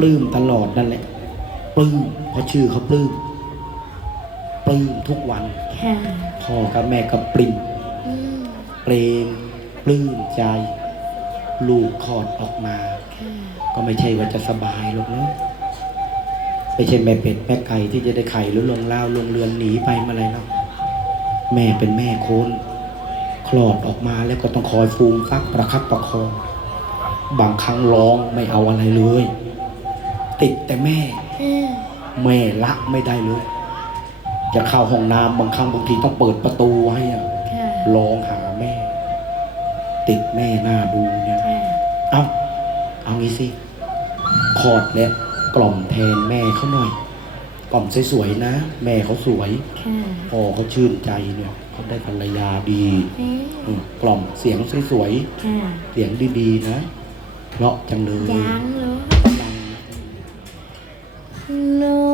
ปลื้มตลอดนั่นแหละปลื้มเพราะชื่อเขาปลื้มปลื้มทุกวันค่ะพ่อกับแม่ก็ปริ่มอืมเปรมปลื้มใจ ลูกคลอดออกมา ค่ะก็ไม่ใช่ว่าจะสบายหรอกเนาะไม่ใช่แม่เป็ดแม่ไก่ที่จะได้ไข่หรือลงเล่าวลงเรือนหนีไปเมื่อไรหรอกแม่เป็นแม่โคนคลอดออกมาแล้วก็ต้องคอยฟูมฟักประคับประคอง บางครั้งร้องไม่เอาอะไรเลย ติดแต่แม่อืมแม่ละไม่ได้เลย จะเข้าห้องน้ำบางครั้งบางทีต้องเปิดประตูให้อะค่ะร้องหาแม่ ติดแม่หน้าดูเนี่ยค่ะเอาเอางี้สิ คอดและกล่อมแทนแม่เขาหน่อย กล่อมสวยๆนะ แม่เขาสวยค่ะพ่อเขาชื่นใจเนี่ยเขาได้ภรรยาดีอืมอืมกล่อมเสียงสวยค่ะๆเสียงดีๆนะเพราะจังเลยยังเหร อ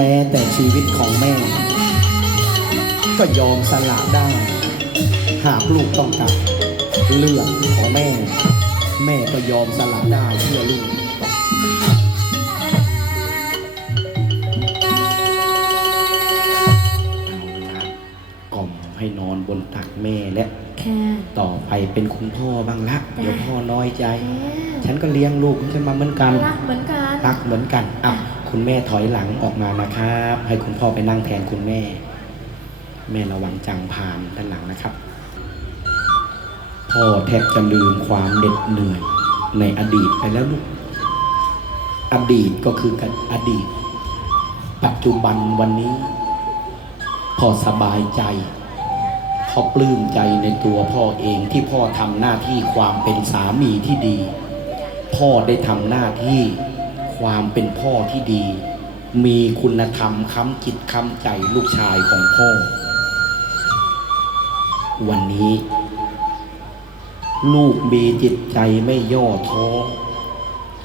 ม้แต่ชีวิตของแม่ ก็ยอมสละได้ หากลูกต้องการเลือดของแม่ แม่ก็ยอมสละได้เพื่อลูกเอาละกล่อมให้นอนบนตักแม่และ ค่ะ ต่อไปเป็นคุณพ่อบ้างละเดี๋ยวพ่อน้อยใจแม่ฉันก็เลี้ยงลูกฉันมาเหมือนกัน รักเหมือนกัน รักเหมือนกันอะ คุณแม่ถอยหลังออกมานะครับ ให้คุณพ่อไปนั่งแทนคุณแม่ แม่ระวังจังผ่านด้านหลังนะครับ พ่อแทบจะลืมความเหน็ดเหนื่อยในอดีตไปแล้วลูก อดีตก็คือกันอดีต ปัจจุบันวันนี้ พ่อสบายใจพ่อปลื้มใจในตัวพ่อเองที่พ่อทำหน้าที่ความเป็นสามีที่ดี พ่อได้ทำหน้าที่ ความเป็นพ่อที่ดี มีคุณธรรมค้ำจิตค้ำใจลูกชายของพ่อ วันนี้ ลูกมีจิตใจไม่ย่อท้อ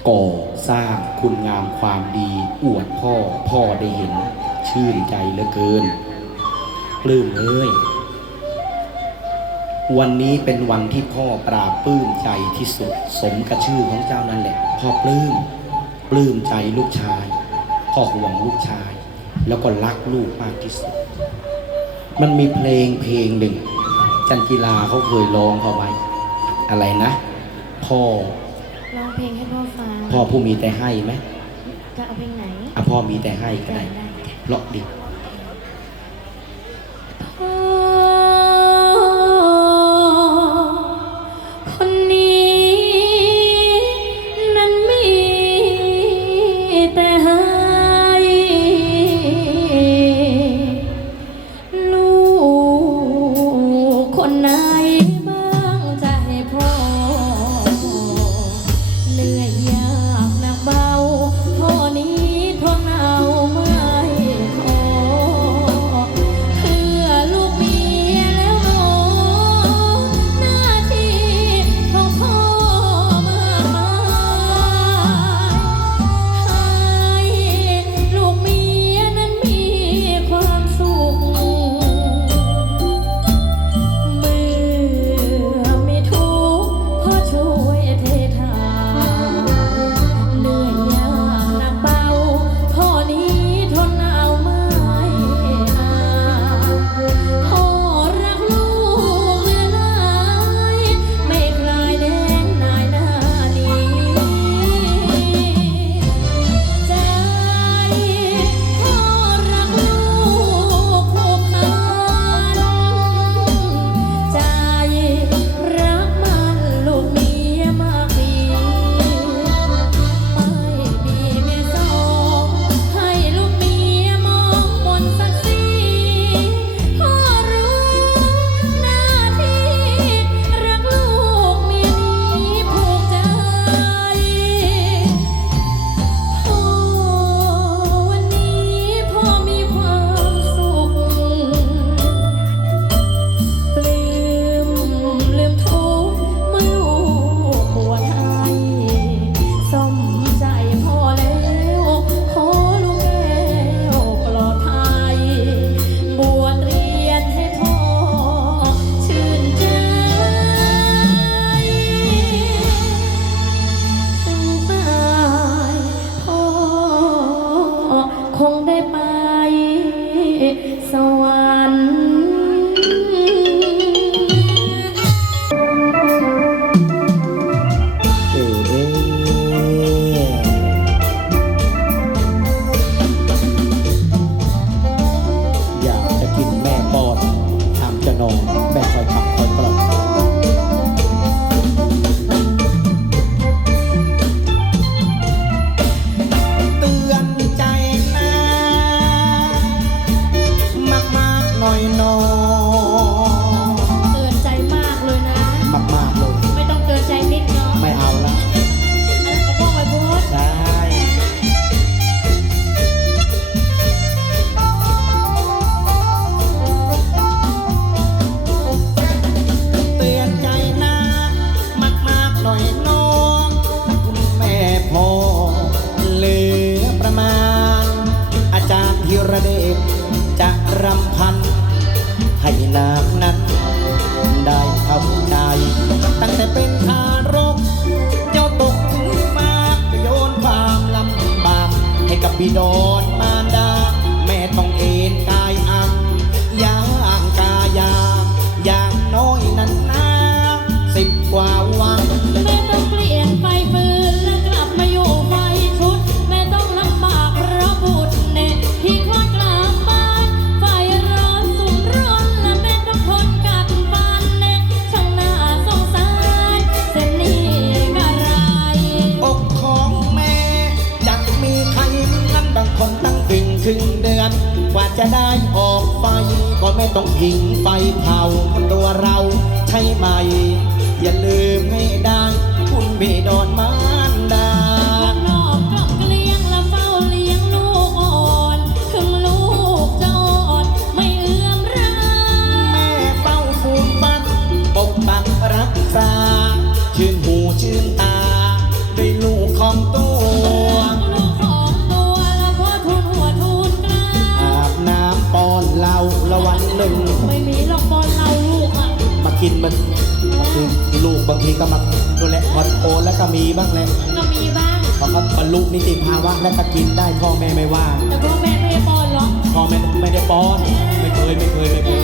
ก่อสร้างคุณงามความดี อวดพ่อพ่อได้เห็น ชื่นใจเหลือเกินปลื้มเอ้ยวันนี้เป็นวันที่พ่อปราบปลื้มใจที่สุด สมกับชื่อของเจ้านั่นแหละ พ่อปลื้ม ปลื้มใจลูกชาย พ่อห่วงลูกชาย แล้วก็รักลูกมากที่สุด มันมีเพลงเพลงหนึ่ง จันกีฬาเขาเคยร้องเขาไว้อะไรนะ พ่อร้องเพลงให้พ่อฟังพ่อผู้มีแต่ให้ไหมจะเอาเพลงไหนอะพ่อมีแต่ให้ก็ได้เพราะดิ it all. ือนกว่าจะได้ออกไปก็ไม่ต้องผิงไฟเผาตัวเราใช่ไหม อย่าลืมให้ได้ คุณพี่ดอนมาน มีบ้างแหละก็มีบ้างเพราะเขาบรรลุนิติภาวะและก็กินได้พ่อแม่ไม่ว่า แต่พ่อแม่ไม่ได้ป้อนหรอกพ่อแม่ไม่ได้ป้อน ไม่เคยไม่เคยไม่เคย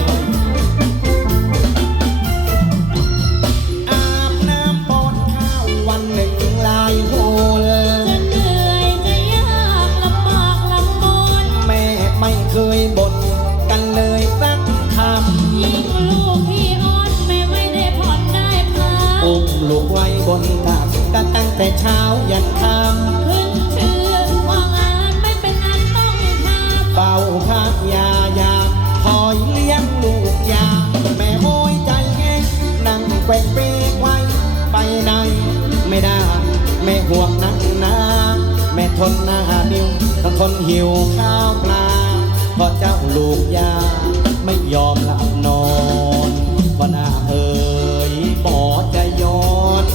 ยันคขึ้นชื่อว่างานไม่เป็นอันต้องทำเป่าพักยายาคอยเลี้ยงลูกยา แม่โอยใจแห้งนั่งแกว่งเปรกไว้ ไปไหนไม่ได้ แม่ห่วงนักนาแม่ทนหน้านิ้วต้องทนหิวข้าวปลาเพราะเจ้าลูกยา ไม่ยอมหลับนอนว่าน้าเอ่ยหมอจะย้อน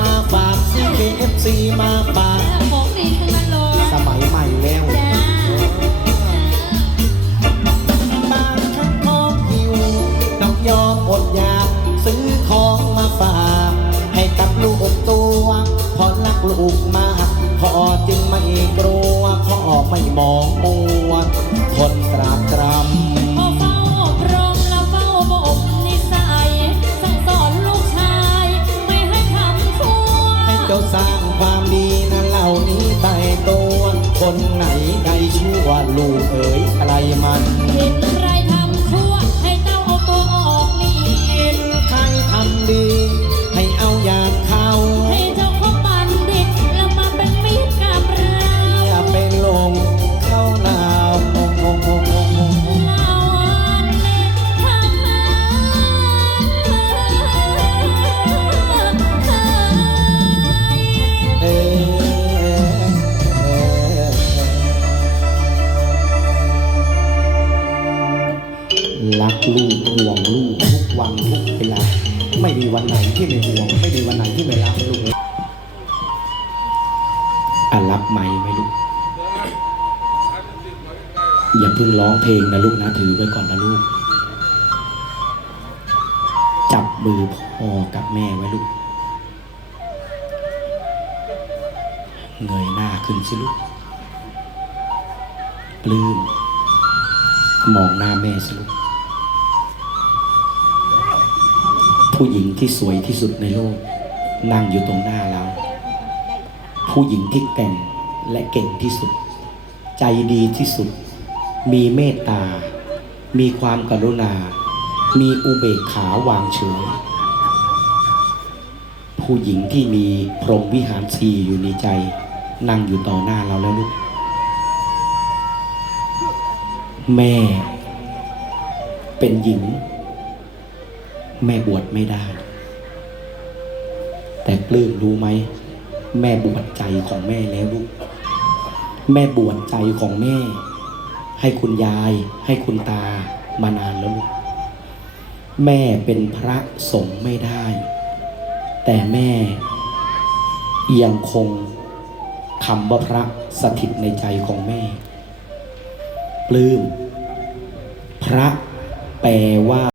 มาฝากซื้อ KFC มาฝาก ของดีทั้งนั้นเลยสมัยใหม่แล้ว จ้าบางครั้งท้องหิวต้องยอมอดอยากซื้อของมาฝาก ให้กับลูกตัวเพอรักลูกมากพ่อจึงไม่กลัวพ่อไม่มองมัวทนตรากตร ลูกเอ๋ยอะไรมันเห็น อย่าเพิ่งร้องเพลงนะลูกนะถือไว้ก่อนนะลูก จับมือพ่อกับแม่ไว้ลูก เงยหน้าขึ้นสิลูกปลื้มมองหน้าแม่สิลูก ผู้หญิงที่สวยที่สุดในโลก นั่งอยู่ตรงหน้าเรา ผู้หญิงที่แก่ง และเก่งที่สุด ใจดีที่สุด มีเมตตา มีความกรุณา มีอุเบกขาวางเฉยผู้หญิงที่มีพรหมวิหารสีอยู่ในใจ นั่งอยู่ต่อหน้าเราแล้วลูกแม่ เป็นหญิง แม่บวชไม่ได้ แต่ปลื้มรู้ไหม แม่บวชใจของแม่แล้วลูก แม่บวชใจของแม่ ให้คุณยาย ให้คุณตามานานแล้วลูกแม่เป็นพระสงฆ์ไม่ได้ แต่แม่ยังคงคำว่าพระสถิตในใจของแม่ ปลื้ม พระแปลว่า